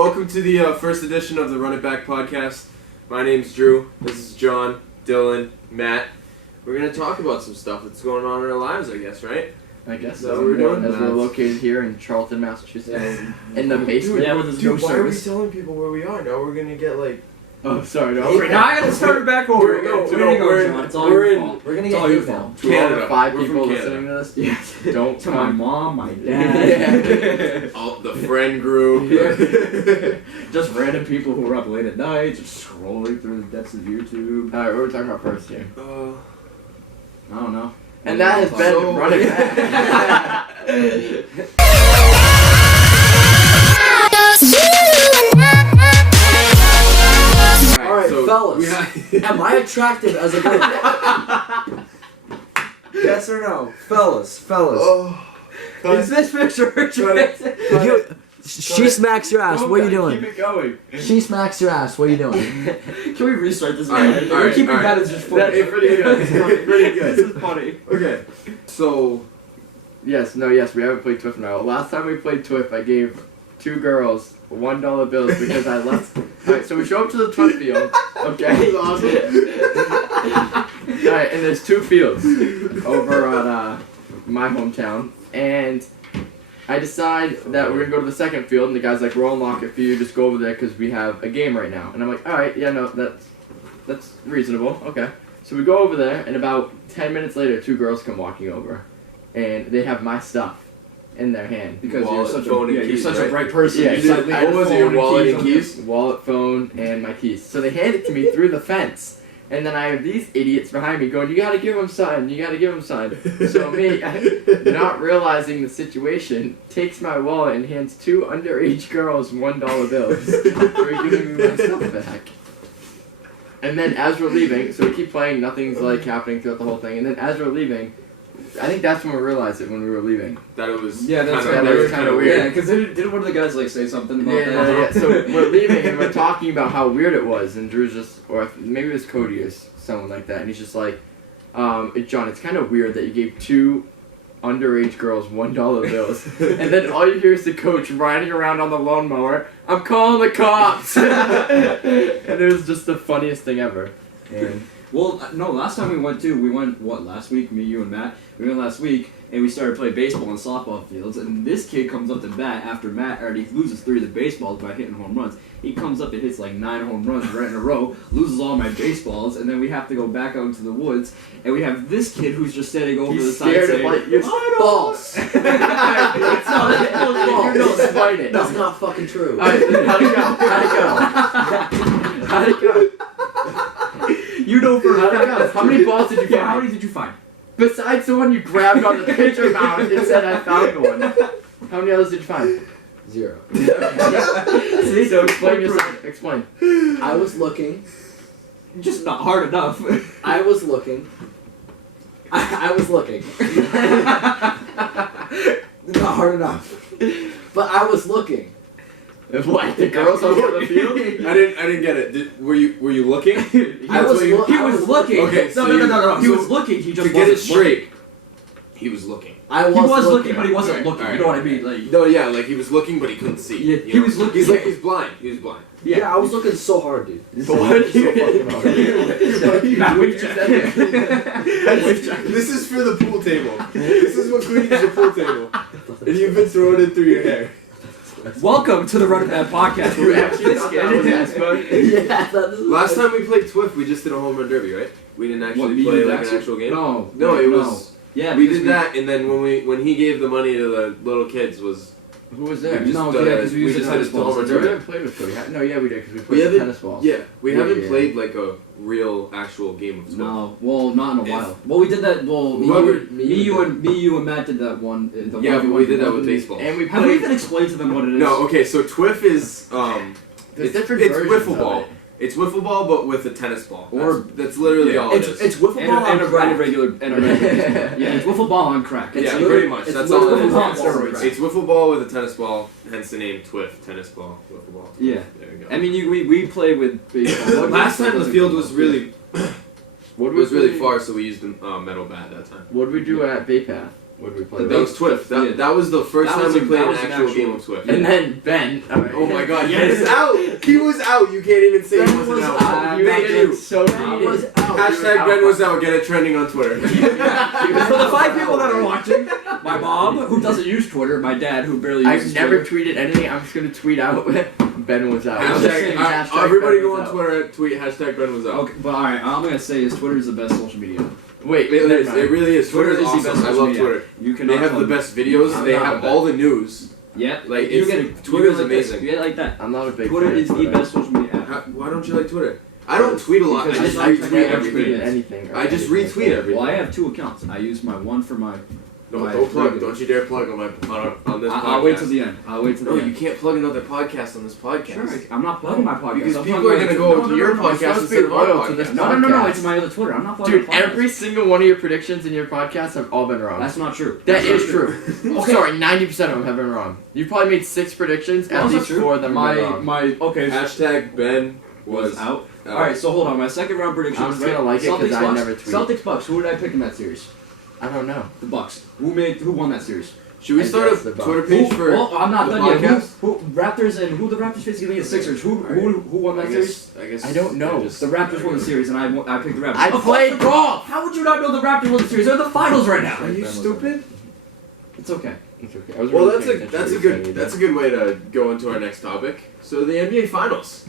welcome to the first edition of the Run It Back podcast. My name's Drew. This is John, Dylan, Matt. We're going to talk about some stuff that's going on in our lives, I guess, right? I guess so. We're doing as we're located here in Charlton, Massachusetts, in the basement. Dude, Where there's no why service. are we telling people where we are? Now we're going to get like... Oh, sorry. No, Now I gotta start it back over. Way to go, John. It's all your fault. We're gonna get your fault. Canada. 5 We're people from listening to this. Yes. Don't to my mom, my dad. All the friend group. Just random people who are up late at night, just scrolling through the depths of YouTube. Alright, what are we talking about first here? I don't know. And that has been Running Back. Alright, so fellas, am I attractive as a girl? Yes or no? Fellas. Is this picture She smacks your ass, what are you doing? Keep it going. She smacks your ass, what are you doing? Can we restart this? We're keeping that as just funny. That's pretty good. It's pretty good. This is funny. Okay, so... Yes, we haven't played Twiff now. Last time we played Twiff, I gave 2 girls $1 bills because I left. Alright, so we show up to the Twiff field. Okay. Awesome. Alright, and there's 2 fields over at my hometown. And I decide that we're gonna go to the second field, and the guy's like, we'll unlock it for you, just go over there because we have a game right now. And I'm like, alright, yeah, no, that's reasonable, okay. So we go over there, and about 10 minutes later, 2 girls come walking over. And they have my stuff in their hand. Because wallet, you're keys, such right? a bright person. Yeah, You What was it, your wallet and keys? Wallet, phone, and my keys. So they hand it to me through the fence. And then I have these idiots behind me going, you gotta give him something, So me, not realizing the situation, takes my wallet and hands 2 underage girls $1 bills for giving me my stuff back. And then as we're leaving, so we keep playing, nothing's like happening throughout the whole thing, and then as we're leaving, I think that's when we realized it, when we were leaving. That it was... Yeah, that's kind of weird. Yeah, because didn't one of the guys like say something about that? Yeah. So we're leaving and we're talking about how weird it was, and Drew's just, or maybe it was Cody or someone like that, and he's just like, John, it's kind of weird that you gave 2 underage girls $1 bills, and then all you hear is the coach riding around on the lawnmower, I'm calling the cops! And it was just the funniest thing ever. And well, no, last time we went, what, last week? Me, you, and Matt. We went last week, and we started playing baseball on softball fields, and this kid comes up to bat after Matt already loses 3 of the baseballs by hitting home runs. He comes up and hits like 9 home runs right in a row, loses all my baseballs, and then we have to go back out into the woods, and we have this kid who's just standing over the side saying, False. It's not false. You're not fighting it. That's not fucking true. How'd it go? you know for a fact. How many balls did you find? Yeah, how many did you find? Besides the one you grabbed on the pitcher mound and said I found one. How many others did you find? 0. See, so explain yourself. Explain. I was looking. Just not hard enough. I was looking. I was looking. Not hard enough. But I was looking. What? The girls over the field? I didn't get it. Were you looking? He was looking. Okay, so no. He so was looking. He just to get it wasn't straight. He was looking. He was looking, but he wasn't Right, looking. right, You know what I right. mean? Like, No, yeah, like he was looking, but he couldn't see. Yeah, you he know? was looking. He's like he's blind. He was blind. Yeah, I was looking so hard, dude. What? This is for the pool table. This is what cleans the pool table. And you've been throwing it through your hair. welcome to the Run It Back podcast. You actually thought that was ass fun? Yeah, Last time we played Twiff, we just did a home run derby, right? We didn't actually play like an actual game. No, it was. Yeah, We because did that, and then when he gave the money to the little kids was. Who was there? We just, No, yeah, 'cause we used just the did tennis it to home balls. run We derby. haven't played with Cody. No, yeah, we did because we We played with haven't- tennis balls. Yeah, we haven't Yeah. played like a real actual game of Twiff. No, well, not in a If- while. Well, we did that. Well, me, you, and Matt did that one. The Yeah, one but we did that with baseball. And we Have we played. even explained to them what it is? No, okay, so Twiff is There's it's different it's versions wiffle of ball. it. It's wiffle ball, but with a tennis ball. Or- that's literally all it is. It's wiffle and, ball and, on a crack. regular, yeah, it's wiffle ball on crack. It's yeah, literally- pretty much. it's That's all it literally is. wiffle ball on steroids. It's wiffle ball with a tennis ball, hence the name Twiff. Tennis ball, wiffle ball. Yeah. There you go. I mean, we play with baseball. Last time the field was really What it was really far, so we used a metal bat that time. What did we do at Bay Path? What did we play? That was Twiff. That was the first That time was we a- played that an was an actual actual- game of Twiff. And then Ben. Oh my god, Yes. he was out! He was out! You can't even say he Ben wasn't was out. out. You Thank made you. it so I needed. was out. Hashtag Ben was out. Get it trending on Twitter. For the 5 people that are watching, my mom, who doesn't use Twitter, my dad, who barely uses I've never Twitter. tweeted anything. I'm just gonna tweet out Ben was out. Hashtag, Hashtag everybody Ben go was on out. Twitter and tweet hashtag Ben was out. Okay, but alright, all I'm gonna say is Twitter is the best social media. Wait, It, never is, mind. it really is. Twitter is Twitter is the awesome. best I social love media. Twitter. You can They have the best videos. I'm They not have a bit. all the news. Yeah, Like, you it's, get Twitter's like this. amazing. Yeah, like that. I'm not a big Twitter fan is of the Twitter. best social media app. Why don't you like Twitter? I don't tweet a lot. I Because just I retweet never everything. tweet anything. or I just anything retweet like that. everything. Well, I have 2 accounts. I use my one for my. No, my don't plug. regular- Don't you dare plug on my on this podcast. I'll wait till the end. I'll wait till the No, end. you can't plug another podcast on this podcast. Sure, I'm not plugging my podcast. Because I'm people plugging are my- gonna go No, to your no, podcast supposed to instead be of our loyal to podcast. this No, podcast. it's my other Twitter. I'm not plugging Dude, my podcast. every single one of your predictions in your podcast have all been wrong. That's not true. That is not true. Okay. Sorry, 90% of them have been wrong. You've probably made 6 predictions, No, at it's not least true. 4 of them my are wrong. my okay. Hashtag Ben Was was out. out. All right, so hold on. My second round predictions. I'm just gonna like it 'cause Celtics, I Bucks. never tweet. Celtics Bucks. Who did I pick in that series? I don't know. The Bucks. Who won that series? Should we I start guess a the Bucks. Twitter page for Well, I'm not the done yet. podcast? Who Raptors and who the Raptors facing against the Sixers? Who won that series? I guess. I don't know. The Raptors won the series, and I picked the Raptors. I Of played course. golf! How would you not know the Raptors won the series? They're in the finals right now. Are you stupid? It's okay. It's okay. I was Well, really that's paying a attention that's to a what you good said that's a good way to go into our next topic. So the NBA Finals.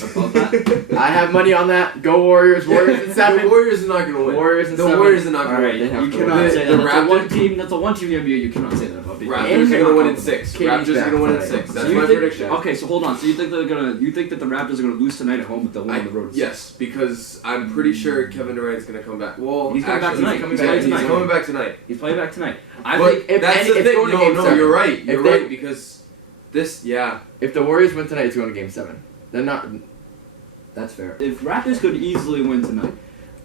Above that. I have money on that. Go Warriors. Warriors in The 7. Warriors are not gonna win. Warriors in The 7. Warriors are not All gonna right, win. They you have to cannot win. say The that. That's a Raptors- one team. That's a one team in the NBA. You cannot say that about people. Raptors And are gonna win in KD's 6. back Raptors are gonna win in tonight. 6. So That's you my think- prediction. Okay, so hold on. So you think they're gonna? You think that the Raptors are gonna lose tonight at home, but they'll win on the road? Yes, because I'm pretty sure Kevin Durant's gonna come back. Well, He's coming back actually, tonight. He's coming He's back playing tonight. tonight. He's coming back tonight. He's playing back tonight. I But think. if that's any- the it's thing. going to No, game no, 7. you're right. If You're they- right because this, yeah. If the Warriors win tonight, it's going to game 7. They're not. That's fair. If Raptors could easily win tonight,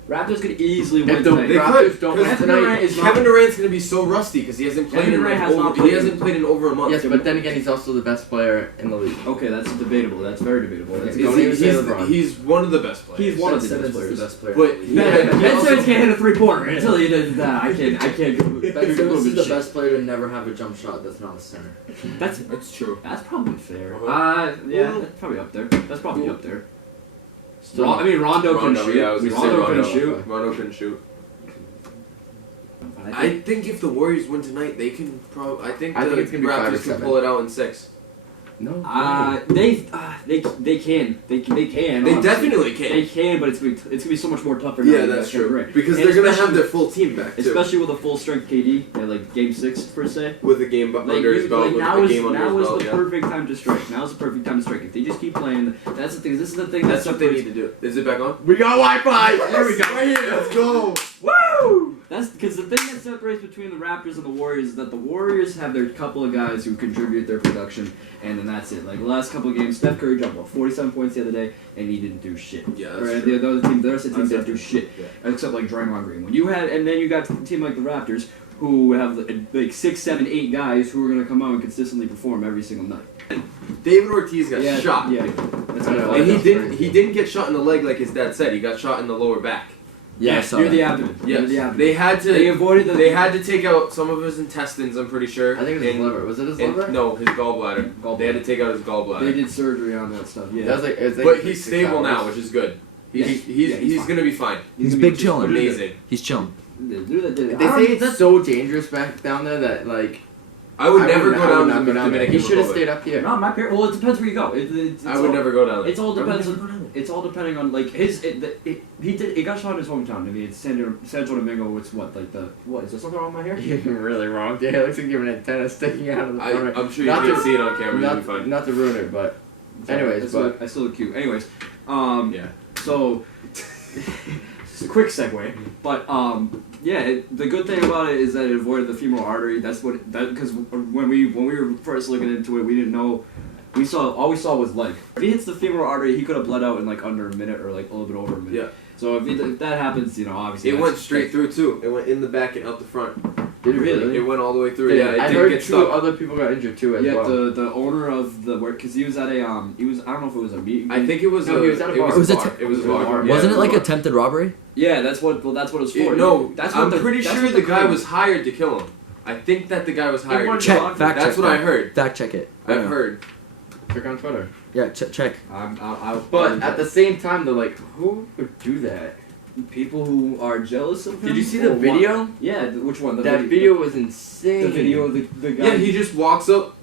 Raptors could easily win If the tonight. They Raptors could, don't 'cause win Kevin tonight. Durant is not- Kevin Durant's gonna be so rusty because he hasn't played Kevin in Durant like has not over, played he hasn't played in over a month. Yes, but then again, he's also the best player in the league. Okay, that's debatable. That's very debatable. That's Okay. Is Don't he- even say LeBron. he's one of the best players. He's one of the Simmons best is players. the best player. But he Ben had- he Simmons also- can't hit a 3-pointer until he does that. I can't. Ben Simmons is the best player to never have a jump shot that's not a center. That's true. That's probably fair. Uh-huh. Yeah, Well- that's probably up there. That's probably up there. Still, I mean, Rondo couldn't Rondo, shoot. yeah, I was gonna say Rondo couldn't Rondo. shoot. Rondo couldn't shoot. I I think if the Warriors win tonight, they can probably. I think I the think it's gonna be 5 or Raptors can 7. pull it out in 6. no. They can. They can. They honestly. definitely can. They can, but it's gonna be so much more tougher. now Yeah, than that's Kevin true. Durant. Because And they're gonna especially- have their full team back too. especially with a full strength KD at like Game 6 per se. With a game Like, under his belt, with now a is game under his now is belt. the Yeah. perfect time to strike. Now is the perfect time to strike. If they just keep playing, that's the thing. This is the thing. That's what they need to do. Is it back on? We got Wi-Fi. There we go. Right here. Let's go. Woo! That's because the thing that separates between the Raptors and the Warriors is that the Warriors have their couple of guys who contribute their production, and then that's it. Like the last couple of games, Steph Curry dropped 47 points the other day, and he didn't do shit. Yeah, Or that's the true. other team, the rest of the team That's didn't do shit, Yeah. except like Draymond Green. When you had, and then you got a team like the Raptors who have like 6, 7, 8 guys who are gonna come out and consistently perform every single night. David Ortiz got yeah, shot. Yeah, that's I know, And he that's didn't. crazy. He didn't get shot in the leg like his dad said. He got shot in the lower back. Yeah, I yes, saw near that. the abdomen. Near Yes. the abdomen. They had to. They avoided the. They had to take out some of his intestines. I'm pretty sure. I think it was his And- liver. Was it his and- liver? No, his gallbladder. They had to take out his They gallbladder. did surgery on that stuff. Yeah. That was like, it was like But 6 he's stable hours. now, which is good. Yeah, He's he's fine. gonna be fine. He's gonna big be chilling. Amazing. He's chilling. They I say it's so dangerous back down there that like I would never wouldn't- go I would down not to go the down there. Dominican He should have Republic. stayed up here. Not my parents. Well, it depends where you go. It's I would all, never go down there. It's all depends on. It's all depending on like his. He got shot in his hometown. I mean, it's Santo Domingo. It's what like the what is there something wrong with my hair? You're really wrong. Yeah, it looks like you have an antenna sticking out of the front. I'm sure you Not can't to- see it on camera. You'll be fine. Not to ruin it, but anyways, but I still look cute. Anyways, Yeah. so just a quick segue, but yeah, the good thing about it is that it avoided the femoral artery. That's what that because when we were first looking into it, we didn't know. All we saw was leg. If he hits the femoral artery, he could have bled out in like under a minute or like a little bit over a minute. Yeah. So if that happens, obviously It went straight through too. It went in the back and out the front. did it really? It went all the way through. Yeah, it I didn't heard get 2 stuck. other people got injured too as Yeah, well. the owner of the work because he was at a I don't know if it was a meeting. I think it was No, a. he was at a it bar. was It was a a bar. t- It was a it was a bar. bar. Yeah, Wasn't it was like a bar. attempted robbery? Yeah, that's what it was for. No, that's I'm what pretty that's sure what the guy was hired to kill him. I think that the guy was hired. won Check. Fact Fact That's check. what I that. heard. Fact check it. I've heard. Check on Twitter. Yeah. Check. But at the same time, they're like, who would do that? people who are jealous of him. Did you see or the what? video? Yeah, which one? The That video was insane. The video of the guy. Yeah, he just walks up.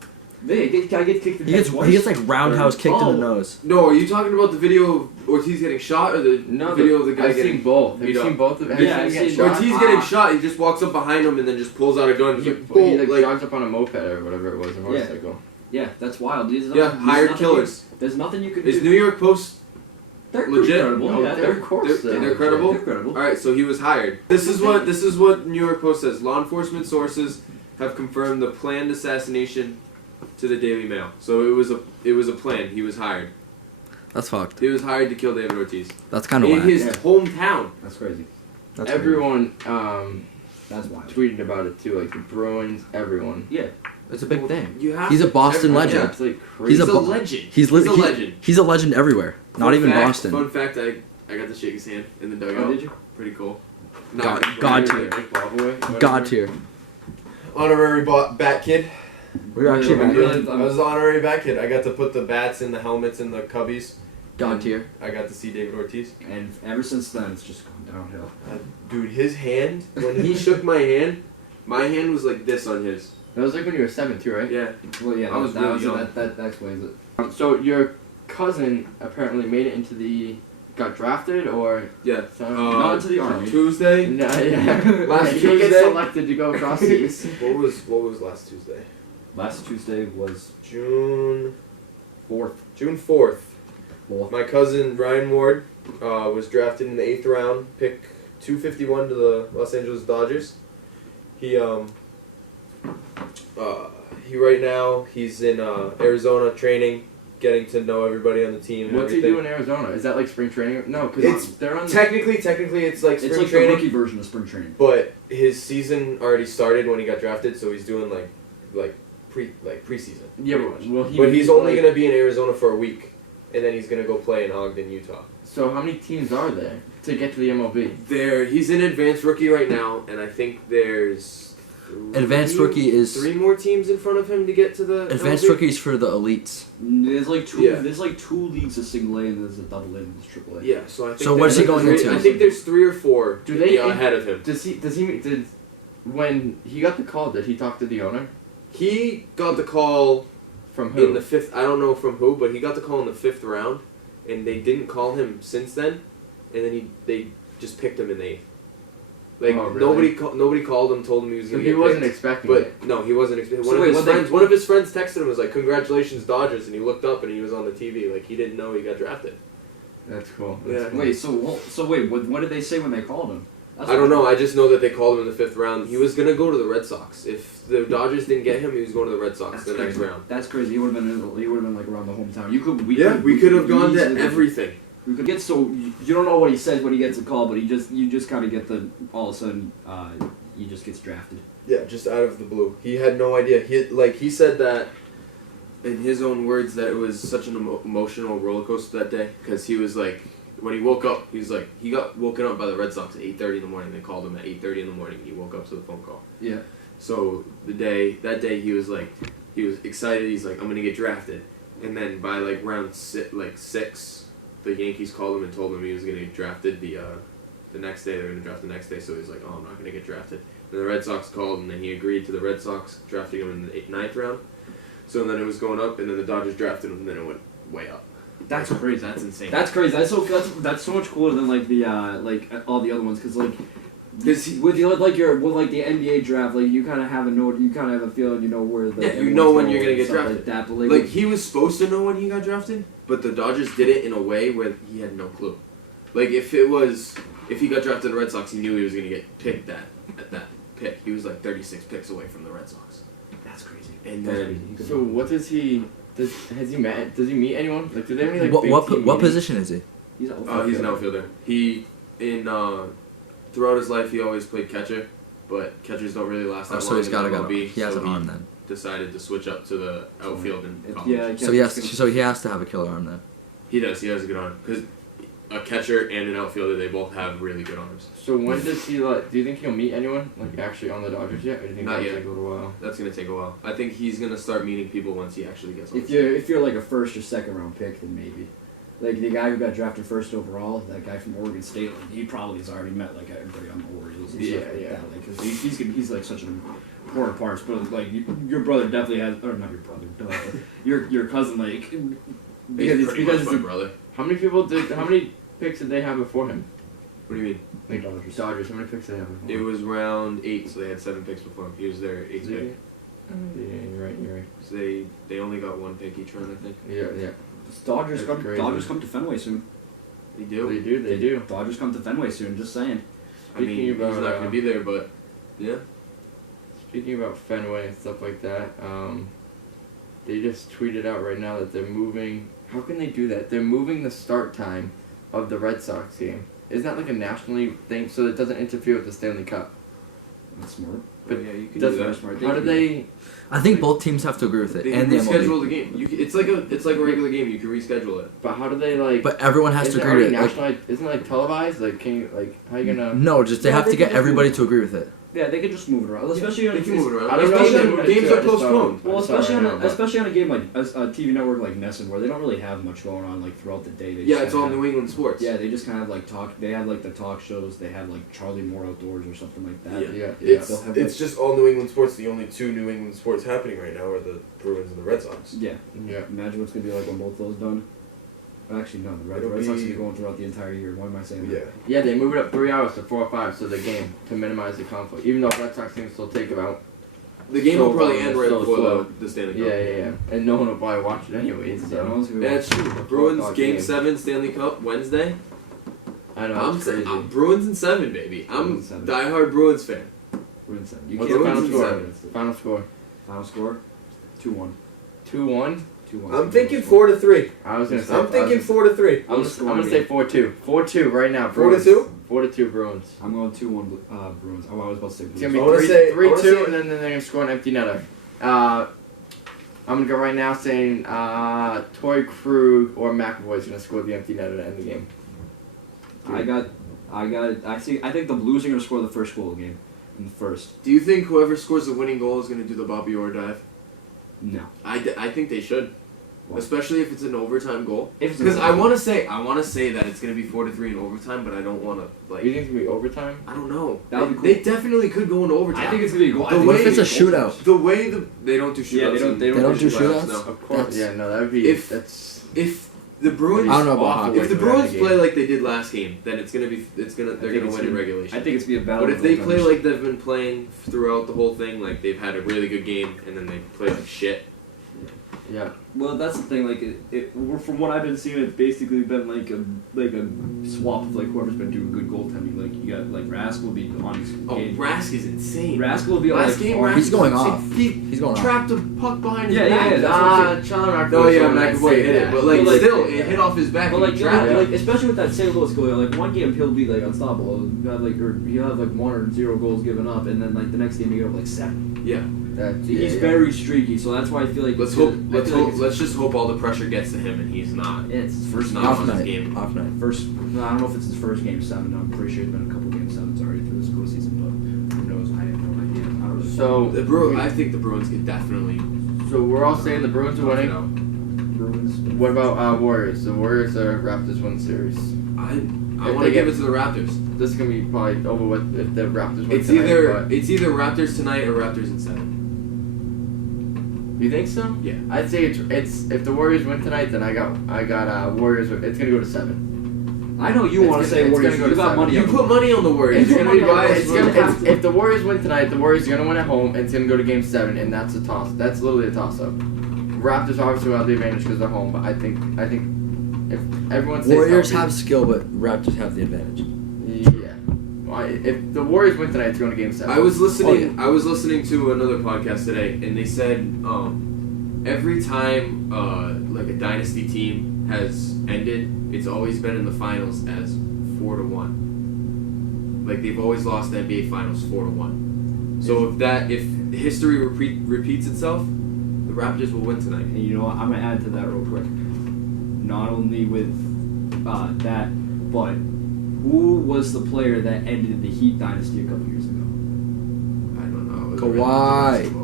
Guy gets kicked in the He head gets twice. like roundhouse kicked in Oh. the nose. No, are you talking about the video of Ortiz getting shot or the No, video of the guy I've getting seen both. Have beat you up? seen both of them? Yeah, Have I've you seen seen him get Ortiz shot? getting shot, he just walks up behind him and then just pulls out a gun. He's like, He boom, like like, drives up on a moped or whatever it was, a motorcycle. Yeah, that's wild. There's yeah, there's hired nothing killers. There's nothing you can Is do. New York Post They're legit? credible. No, Yeah, they're of course they're credible? They're credible. All right, so he was hired. This is what New York Post says. Law enforcement sources have confirmed the planned assassination to the Daily Mail. So it was a plan. He was hired. That's fucked. He was hired to kill David Ortiz That's kind of in whack. his Yeah. hometown. That's crazy. That's Everyone That's wild. tweeted about it too, like the Bruins, everyone. Yeah. It's a big thing. You have He's a to- Boston everyone- legend. yeah. It's like He's crazy. He's a bo- legend. He's a legend. He's a legend everywhere. Not Fun even fact- Boston. Fun fact: I got to shake his hand in the dugout. Oh, did you? Pretty cool. God tier. God tier. Honorary bat kid. We were actually Really? I was the honorary bat kid. I got to put the bats in the helmets in the cubbies. God tier. I got to see David Ortiz. And ever since then, it's just gone downhill. Dude, his hand, when he shook my hand was like this on his. That was like when you were 7 too, right? Yeah. Well, yeah, I was really young. that explains it. So your cousin apparently made it into got drafted or Yeah. Not to the Army. Tuesday. no, yeah. Last He didn't get Tuesday? selected to go across seas. What was last Tuesday? Last Tuesday was June 4th. 4th. Fourth. My cousin Ryan Ward was drafted in the 8th round, pick 251 to the Los Angeles Dodgers. He right now he's in Arizona training, getting to know everybody on the team. And What's he everything. do in Arizona? Is that like spring training? No, because It's they're on. Technically, it's like spring It's like training, the rookie version of spring training. but his season already started when he got drafted, so he's doing like preseason. Yeah, pretty much. well, But he's only like, gonna be in Arizona for a week, and then he's gonna go play in Ogden, Utah. So how many teams are there to get to the MLB? He's in advanced rookie right now, and I think there's Advanced rookie is 3 more teams in front of him to get to the advanced MLB. rookies for the elites. There's like two. Yeah. There's like 2 leagues of single A and there's a double A and there's triple A. Yeah, so I think So what is he there's going three- into? I think there's 3 or 4 Do they- ahead of him. When he got the call, did he talk to the owner? He got the call From who? in the 5th. I don't know from who, but he got the call in the 5th round, and they didn't call him since then. And then they just picked him in the 8th. Like Oh, really? nobody called him, told him he was So gonna he get wasn't picked. expecting But it. no, he wasn't expecting. So wait, One of his friends texted him, was like, "Congratulations, Dodgers," and he looked up and he was on the TV. Like he didn't know he got drafted. That's cool. Yeah. Wait, so wait, what did they say when they called him? That's I don't know. I just know that they called him in the 5th round. He was gonna go to the Red Sox. If the Dodgers didn't get him, he was going to the Red Sox the next round. That's crazy. He would have been like around the hometown. We could have gone to easily- everything. We could get you don't know what he says when he gets a call, but you just kind of get the all of a sudden he just gets drafted. Yeah, just out of the blue. He had no idea. He said that in his own words that it was such an emotional roller coaster that day because he was like when he woke up he was like he got woken up by the Red Sox at 8:30 in the morning. They called him at 8:30 in the morning. He woke up to the phone call. Yeah. So that day he was excited. He's like I'm gonna get drafted, and then by like round 6. The Yankees called him and told him he was going to get drafted the next day. They were going to draft the next day, so he's like, oh, I'm not going to get drafted. And the Red Sox called, and then he agreed to the Red Sox drafting him in the 9th round. So then it was going up, and then the Dodgers drafted him, and then it went way up. That's crazy. That's insane. That's crazy. That's so much cooler than like the all the other ones because like. With the NBA draft, like you kind of have a feeling, you know where the Yeah, you know when you're gonna get stuff drafted. like that, but like he was supposed to know when he got drafted, but the Dodgers did it in a way where he had no clue. Like if he got drafted to the Red Sox, he knew he was gonna get picked at that pick. He was like 36 picks away from the Red Sox. that's crazy. And That's then crazy. So what does he? Does he meet anyone? Like, do they have any like What big what team what meetings? position is he? He's he's an outfielder. Throughout his life, he always played catcher, but catchers don't really last that Oh, long. so he's in got the to go. MLB, He has so an arm then. Decided to switch up to the outfield in college. Yeah. So he has to have a killer arm then. He does. He has a good arm because a catcher and an outfielder. They both have really good arms. So when does he do you think he'll meet anyone actually on the Dodgers yet? Or do you think Not that'll yet. take a little while? That's gonna take a while. I think he's gonna start meeting people once he actually gets on. If you're like a first or second round pick, then maybe. Like the guy who got drafted first overall, that guy from Oregon State, like, he probably has already met like everybody on the Orioles and Yeah, stuff like yeah. that. Like, cause he's like such an important part. But like your brother definitely has, or not your brother, your cousin, like because He's it's pretty because much it's my brother. How many picks did they have before him? What do you mean? Like Dodgers. How many picks did they have before It him? was round 8, so they had 7 picks before him. He was their 8th Yeah, pick. you're right. So they only got 1 pick each round, I think. Yeah. Dodgers That's come crazy. Dodgers come to Fenway soon. They do. They do. Dodgers come to Fenway soon. Just saying. I mean, Speaking he's about, not gonna be there, but yeah. Speaking about Fenway and stuff like that, they just tweeted out right now that they're moving. How can they do that? They're moving the start time of the Red Sox game. Isn't that like a National League thing? So it doesn't interfere with the Stanley Cup. That's smart. But yeah, you can does- do that. Smart. How do they? I think both teams have to agree with it, They and can the reschedule MLB. the game. It's like a regular game. You can reschedule it. But how do they like? But everyone has is to it agree already to it. Like, national? Isn't it like televised? Like, can you how you gonna? no, just they Yeah, have they to can get just everybody move to agree with it. Yeah, they could just move it around, especially on They can move it I around. don't know Especially if they when moved it games too, are I just saw postponed. it. Well, I saw it especially right on now, but- especially on a game like a TV network like NESN, where they don't really have much going on like throughout the day. They Yeah, just it's all kinda New England sports. Yeah, they just kind of like talk. They have like the talk shows. They have like Charlie Moore Outdoors or something like that. Yeah. It's They'll have, it's just all New England sports. The only 2 New England sports happening right now are the Bruins and the Red Sox. Yeah. Yeah. Imagine what's gonna be like when both those done. Actually, no. The Red It'll Sox will be- be going throughout the entire year. Why am I saying Yeah. that? Yeah, they moved it up 3 hours to 4 or 5, so the game to minimize the conflict. Even though Red Sox things still take about. The game So will probably long, end right so before slow. the Stanley Cup. Yeah. And no one will probably watch it anyways. Yeah, no So one's gonna be That's watching. true. Bruins o'clock game game. 7 Stanley Cup Wednesday. I know I'm it's crazy. Bruins in 7, baby. I'm Bruins in 7. diehard Bruins fan. Bruins seven. You What's can't the final Bruins in score? 7. Final score. Final score. 2-1. 2-1. 2-1. I'm thinking 4-3. I was gonna say. I'm thinking 4-3. I'm gonna say 4-2. 4-2 right now. 4-2? 4-2 Bruins. I'm going 2-1 Bruins. Oh, I was about to say It's Bruins. gonna I wanna be say- 3-2, say- and then they're gonna score an empty netter. I'm gonna go right now saying Torrey Krug or McAvoy's gonna score the empty netter to end the game. I got it. I think the Blues are gonna score the first goal of the game. In the first. Do you think whoever scores the winning goal is going to do the Bobby Orr dive? No. I think they should. Why? Especially if it's an overtime goal. If it's Because I want to say that it's going to be 4-3 in overtime, but I don't want to You think it's gonna be overtime? I don't know. That would be cool. They definitely could go into overtime. I think it's gonna be a goal. The I think way- it's What if it's a gonna be shootout? The way they don't do shootouts. Yeah, they don't- in they don't do playoffs, shootouts? no. Of course. That's- Yeah, no, that would be. If- That's. If the Bruins, I don't know about awful hockey. if the way to end Bruins the play game. like they did last game, then they're gonna think win it's in gonna- regulation. I think it's gonna be a battle. But if they play goaltenders. like they've been playing throughout the whole thing, like they've had a really good game and then they play like shit. Yeah. Well, that's the thing. Like, from what I've been seeing, it's basically been like a swap of like whoever's been doing good goaltending. Like you got like Rask will be on his Oh, game. Rask is insane. Rask will be on Last like, game, on- Rask He's going was off. insane. He's going off. Trapped a puck behind his Yeah, back. yeah, that's what I'm Charlie McAvoy. No, yeah, was the one that McAvoy saved hit it, that. but like But, like, still, yeah. it hit off his back. But and like, he yeah, trapped it. like especially with that St. Louis goal, like one game he'll be like unstoppable. He'll have like 1 or 0 goals given up, and then like the next game he get up like 7. Yeah, He's very streaky, so that's why I feel like let's just hope all the pressure gets to him and he's not. It's his first Not Off on his night. game. Off night. First, no, I don't know if it's his first game 7. I'm pretty sure it's been a couple game 7s already through this postseason, but who knows? I have no idea. I don't really I think the Bruins could definitely. So we're all saying the Bruins are knock it winning. out. Bruins. What about Warriors? The Warriors are Raptors win the series. I If want they to give get- it to the Raptors. This is gonna be probably over with if the Raptors win It's tonight. either Raptors tonight or Raptors in 7. You think so? Yeah. I'd say it's if the Warriors win tonight, then I got Warriors. It's gonna go to 7. I know you It's want to gonna- say it's Warriors. gonna go You to got 7. money. You on put them. money on the Warriors. It's You're gonna be biased. it's gonna, if the Warriors win tonight, the Warriors are gonna win at home, and it's gonna go to Game 7, and that's a toss. That's literally a toss-up. Raptors obviously will have the advantage because they're home, but I think if everyone stays Warriors healthy, have skill, but Raptors have the advantage. yeah. Well, if the Warriors win tonight, it's going to Game 7. I was listening. Oh, I was listening to another podcast today, and they said every time like a dynasty team has ended, it's always been in the finals as 4-1. Like they've always lost the NBA Finals 4-1. So if history repeats itself, the Raptors will win tonight. And you know what? I'm gonna add to that real quick. Not only with that, But who was the player that ended the Heat dynasty a couple years ago? I don't know. Kawhi.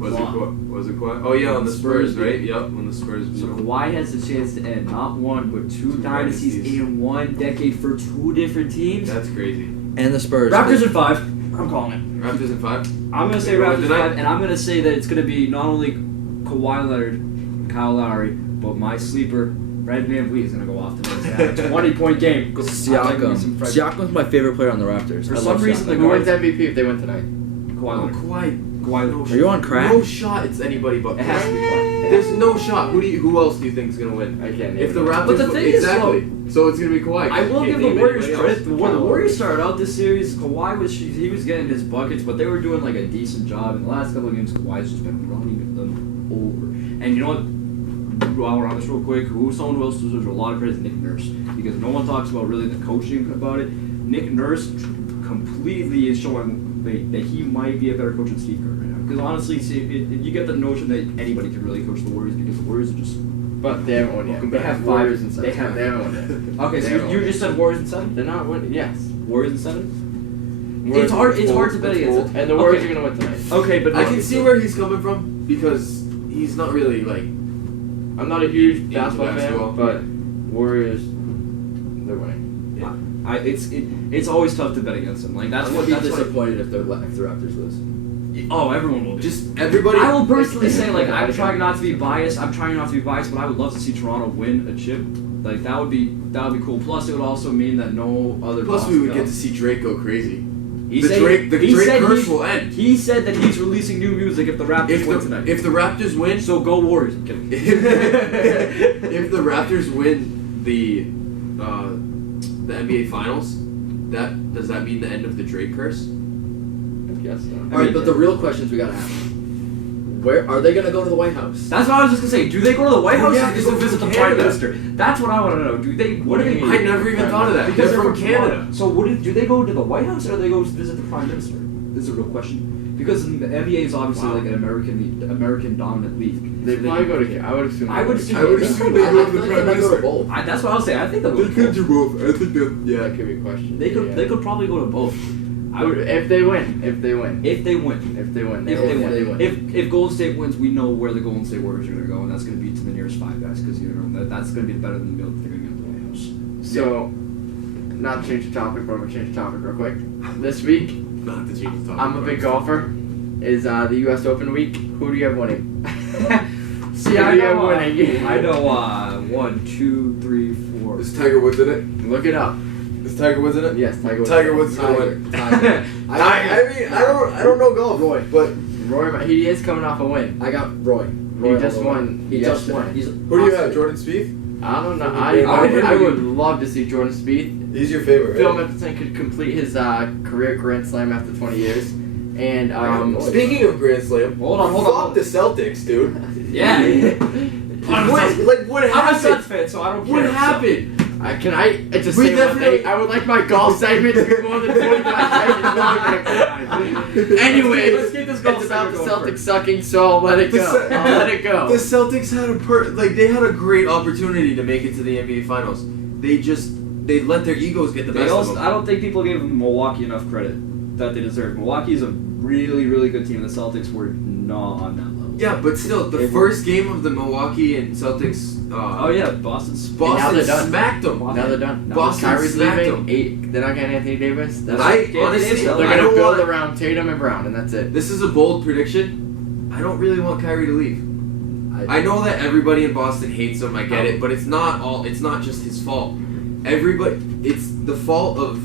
Was it Kawhi? Oh yeah, on the Spurs, right? Yep, on the Spurs. So Kawhi has the chance to end not one but two dynasties in one decade for two different teams. That's crazy. And the Spurs. Raptors in 5. I'm calling it. Raptors in 5. I'm gonna say Raptors 5, and I'm gonna say that it's gonna be not only Kawhi Leonard and Kyle Lowry, but my sleeper, Red Van Vliet, is gonna go off tonight. Have a 20-point game. Siakam. Siakam's my favorite player on the Raptors. For I some love reason, Siakam. Who wins MVP if they win tonight? Kawhi Leonard. Kawhi. Kawhi. Are you on crack? No shot. It's anybody but. It has to be Kawhi. There's no shot. Who else do you think is gonna win? I can't. If the name it. Raptors, But the thing is, exactly. So it's gonna be Kawhi. I will You give can't the name Warriors anybody else. credit. When the Warriors started out this series, Kawhi was getting his buckets, but they were doing like a decent job. In the last couple of games, Kawhi's just been running them over. And you know what? While we're on this real quick, someone who else deserves a lot of credit is Nick Nurse, because no one talks about really the coaching about it. Nick Nurse completely is showing that he might be a better coach than Steve Kerr right now. Because honestly, you get the notion that anybody can really coach the Warriors because the Warriors are just. But they haven't won yet. They have Warriors five. and seven. They haven't won yet. Okay, They so haven't you won just yet. said Warriors in 7. They're not winning. Yes. Warriors in 7. Warriors It's hard. are It's hard to full- bet against it. And the Warriors Okay. are gonna win tonight. Okay, but I can see where he's coming from because he's not really like. I'm not a huge Into basketball basketball. fan, but Warriors, they're winning. it's always tough to bet against them. Like that's I'm what. gonna be That's what. disappointed if the Raptors lose. Oh, everyone will be. Just everybody. I will personally say, like, Yeah, I'm trying not to be biased. But I would love to see Toronto win a chip. Like that would be cool. Plus, it would also mean that no other. Plus, we would get to see Drake go crazy. He The said- Drake he said curse he- will end. He said that he's releasing new music if the Raptors win tonight. If the Raptors win, So go Warriors. I'm kidding. if the Raptors win the NBA Finals, does that mean the end of the Drake curse? I guess so. All right, but the real questions we gotta ask: Where are they gonna go to the White House? That's what I was just gonna say. Do they go to the White House Yeah, or just they to go visit to the Prime Canada. Minister? That's what I want to know. Do they? What do they? I I never even thought of that. Because They're from Canada. So do they go to the White House or do they go to visit the Prime Minister? This is a real question. Because the NBA is obviously like an American dominant league. They So probably go to. I would assume. I would assume. I would assume they go to the Prime Minister. both. That's what I was saying. I think they'll go to both. do both. I think that. That could be a question. They could. Yeah. They could probably go to both. I would. If they win. If they win. If they win. If they win. If they They win. win. If Golden State wins, we know where the Golden State Warriors are going to go, and that's going to be to the nearest 5 guys, because that's going to be better than they're going to get at the White House. So, not to change the topic, but I'm gonna change the topic real quick. This week, Not the change the topic. I'm a big golfer. Is the U.S. Open week? Who do you have winning? See, Who I do you have know. winning? I know. 1, 2, 3, 4. Is Tiger Woods in it? Look it up. Is Tiger Woods in it? Yes, Tiger Woods. Tiger Woods is gonna win. Tiger. I don't know golf, Roy. but Roy, he is coming off a win. I got Roy. Roy just all the way. won He just yesterday. won. He's who do you have? Jordan Spieth? I don't know. Great I would opportunity. love to see Jordan Spieth. He's your favorite, Phil Mickelson could complete his career Grand Slam after 20 years. And Speaking of Grand Slam, Hold on. fuck the Celtics, dude. Yeah. What I'm a happened? Suns fan, so I don't care. What so- happened? can I just We say one definitely- thing? I would like my golf segment to be more than 25 seconds. Anyways, Let's keep this golf it's about the segment going Celtics sucking, so I'll let it The go. Ce- I'll let it go. The Celtics had they had a great opportunity to make it to the NBA Finals. They let their egos get the They best also, of them. I don't think people gave Milwaukee enough credit that they deserve. Milwaukee is a really, really good team. The Celtics were not on that level. Yeah, but still, the They were- first game of the Milwaukee and Celtics. Oh yeah, Boston's. now Boston they're done. smacked them. Now they're done. Now Boston Kyrie's smacked leaving. them. They're not getting Anthony Davis. That's I Anthony honestly, Davis, they're I gonna don't build want. around Tatum and Brown, and that's it. This is a bold prediction. I don't really want Kyrie to leave. I know that everybody in Boston hates him. I get it, but it's not all. It's not just his fault. It's the fault of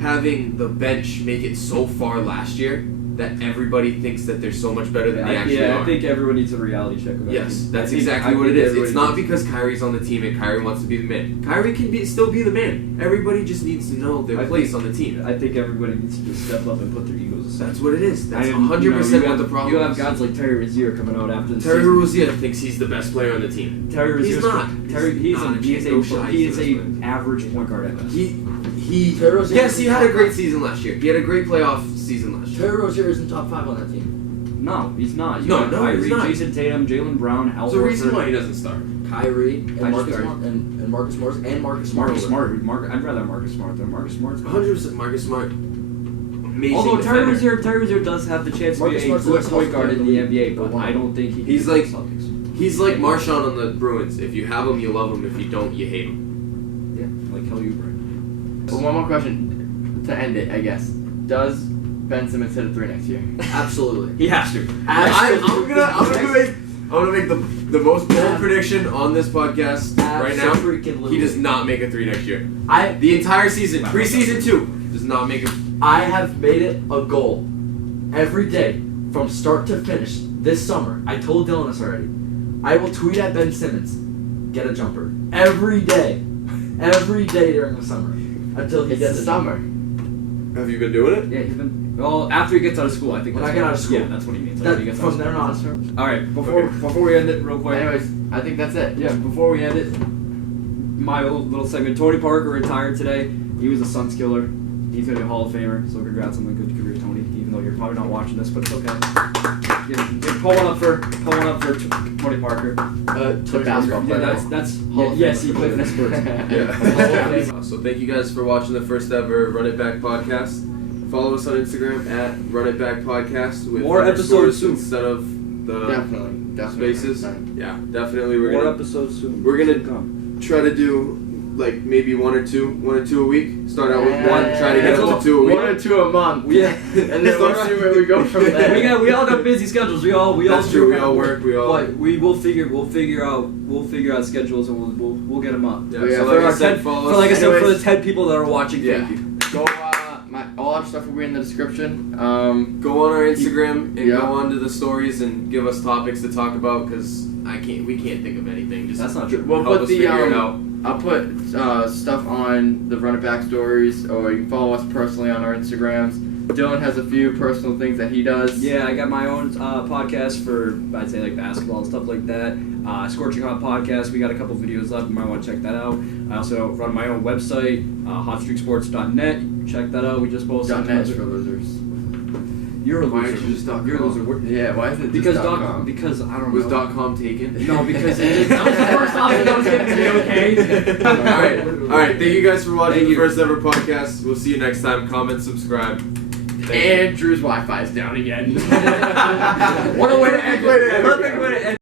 having the bench make it so far last year that everybody thinks that they're so much better than they actually are. I think everyone needs a reality check. Of that Yes, team. that's I think- exactly I what it think is. It's everybody not needs- because Kyrie's on the team and Kyrie wants to be the man. Kyrie can still be the man. Everybody just needs to know their I place on the team. I think everybody needs to just step up and put their egos aside. That's what it is. That's I mean, 100% you what have- the problem You have is. guys like Terry Rozier coming out after the Terry season. Rozier thinks he's the best player on the team. Terry Rozier's He's not. Terry, He's he's not. a, he is No shot. a, he He's is the a best player. average point guard at best. Terry Rozier Yes, is he in had a top great five. season last year. He had a great playoff season last year. Terry Rozier is in top 5 on that team. No, he's not. You No, got no, Kyrie, he's not. Jason Tatum, Jalen Brown, Al There's a reason Horford. why he doesn't start. Kyrie and I Marcus just- Smart and Marcus Morris and Marcus Smart. Marcus Smart. I'd rather have Marcus Smart than Marcus Smart's. 100% Marcus Smart. Amazing. Although Terry defender. Rozier does have the chance to Marcus be a Smart's good the best point guard in the NBA, but one. I don't think he. He's can like- beat the Celtics. He's like Marshawn on the Bruins. If you have him, you love him. If you don't, you hate him. Yeah, like Kelly Oubre. Well, one more question to end it, I guess. Does Ben Simmons hit a 3 next year? Absolutely. He has to. I'm gonna make the most bold prediction on this podcast right now. Freaking He does not make a 3 next year. I The entire season, preseason 2, does not make a. I have made it a goal every day from start to finish this summer. I told Dylan this already. I will tweet at Ben Simmons, get a jumper every day during the summer until he It's gets the a summer. Have you been doing it? Yeah, he's been. Well, after he gets out of school, I think. When that's I get what- out of school. Yeah, that's what he means. That, After he gets out from of there school. on. All right, before we end it, real quick. Anyways, I think that's it. Yeah, before we end it, my little segment. Tony Parker retired today. He was a Suns killer. He's gonna be a Hall of Famer. So congrats on the good career, Tony. Even though you're probably not watching this, but it's okay. Pull one up for Tony Parker. The basketball Yeah, player. that's Hall of yes, Fame. he played for the Spurs. Yeah. So thank you guys for watching the first ever Run It Back podcast. Follow us on Instagram at Run It Back Podcast with More episodes underscores soon. instead of the Definitely. spaces. Yeah, definitely. We're More gonna episodes soon. we're gonna come. try to do like maybe one or two a week. Start out with Yeah. one, try to get That's up all- to 2 a week. 1 or 2 a month. Yeah. And then we'll see where we go from there. we all got busy schedules. We all That's true. We all work. We all. But we'll figure out schedules and we'll get them up. Yeah. Yeah, So for like I our said, 10 follow for us. like I said, for the Anyways. 10 people that are watching, Yeah. thank you. Go, all our stuff will be in the description. Go on our Instagram and Yeah. go on to the stories and give us topics to talk about because we can't think of anything. Just That's not true. We'll help put us the figure it out. I'll put stuff on the Run It Back stories, or you can follow us personally on our Instagrams. Dylan has a few personal things that he does. Yeah, I got my own podcast for, I'd say, like basketball and stuff like that. Scorching Hot Podcast. We got a couple videos up. You might want to check that out. I also run my own website, hotstreaksports.net. Check that out. We just posted. .net is for losers. You're a Why loser. aren't you just You're a .com? loser. We're- Yeah, why isn't it Because just .com? because I don't Was know. .com taken? No, because it just, that was the first option I was given to you, okay? All right. Thank you guys for watching Thank the you. first ever podcast. We'll see you next time. Comment, subscribe. Thank you. And Drew's Wi-Fi's down again. What a way to end it. Perfect way to end